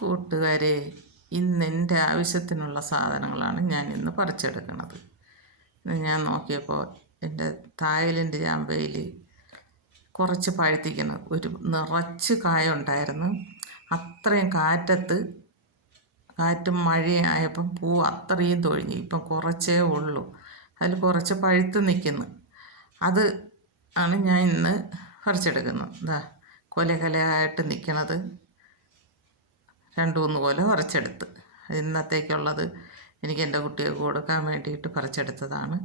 കൂട്ടുകാരെ, ഇന്ന് എൻ്റെ ആവശ്യത്തിനുള്ള സാധനങ്ങളാണ് ഞാൻ ഇന്ന് പറിച്ചെടുക്കുന്നത്. ഞാൻ നോക്കിയപ്പോൾ എൻ്റെ തായ്ലൻഡ് ചാമ്പയിൽ കുറച്ച് പഴുത്തിക്കുന്നു. നിറച്ച് കായ ഉണ്ടായിരുന്നു. അത്രയും കാറ്റും മഴയും ആയപ്പം പൂവ് അത്രയും തൊഴിഞ്ഞു. ഇപ്പം കുറച്ചേ ഉള്ളൂ. അതിൽ കുറച്ച് പഴുത്ത് നിൽക്കുന്നു. അത് ആണ് ഞാൻ ഇന്ന് പറിച്ചെടുക്കുന്നത്. കൊലകൊലയായിട്ട് നിൽക്കണത് 2-3 കൊല പറിച്ചെടുത്ത്. ഇന്നത്തേക്കുള്ളത് എനിക്ക് എൻ്റെ കുട്ടികൾക്ക് കൊടുക്കാൻ വേണ്ടിയിട്ട് പറിച്ചെടുത്തതാണ്.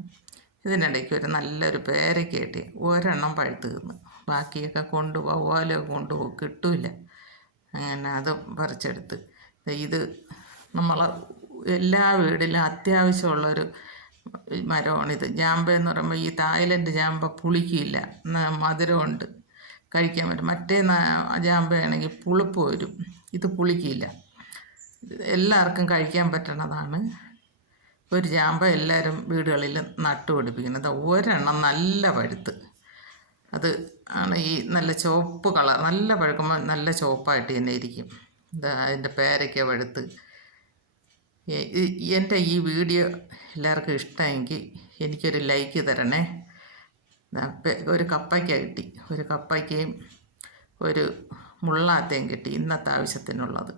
ഇതിനിടയ്ക്ക് ഒരു നല്ലൊരു പേരയ്ക്ക കിട്ടി. ഒരെണ്ണം പഴുത്ത് തിന്ന്, ബാക്കിയൊക്കെ വവ്വാലൊക്കെ കൊണ്ടുപോകും, കിട്ടില്ല. അങ്ങനെ അത് പറിച്ചെടുത്ത്. ഇത് നമ്മളെ എല്ലാ വീട്ടിലും അത്യാവശ്യമുള്ളൊരു മരമാണിത്. ജാമ്പ എന്ന് പറയുമ്പോൾ ഈ തായ്ലൻഡ് ജാമ്പ പുളിക്കില്ല, മധുരമുണ്ട്, കഴിക്കാൻ പറ്റും. മറ്റേ ജാമ്പയാണെങ്കിൽ പുളിപ്പ് വരും, ഇത് പുളിക്കില്ല. എല്ലാവർക്കും കഴിക്കാൻ പറ്റണതാണ്. ഒരു ജാമ്പ എല്ലാവരും വീടുകളിൽ നട്ടുപിടിപ്പിക്കുന്നത്. ഒരെണ്ണം നല്ല പഴുത്ത്, അത് ആണ് ഈ നല്ല ചുവപ്പ് കളർ. നല്ല പഴുക്കുമ്പോൾ നല്ല ചുവപ്പായിട്ട് തന്നെ ഇരിക്കും. അതിൻ്റെ പേരയ്ക്ക പഴുത്ത്. എൻ്റെ ഈ വീഡിയോ എല്ലാവർക്കും ഇഷ്ടമെങ്കിൽ എനിക്കൊരു ലൈക്ക് തരണേ. ഒരു കപ്പയ്ക്ക കിട്ടി, ഒരു കപ്പയ്ക്കയും ഒരു മുള്ളാത്തയും കിട്ടി ഇന്നത്തെ ആവശ്യത്തിനുള്ളത്.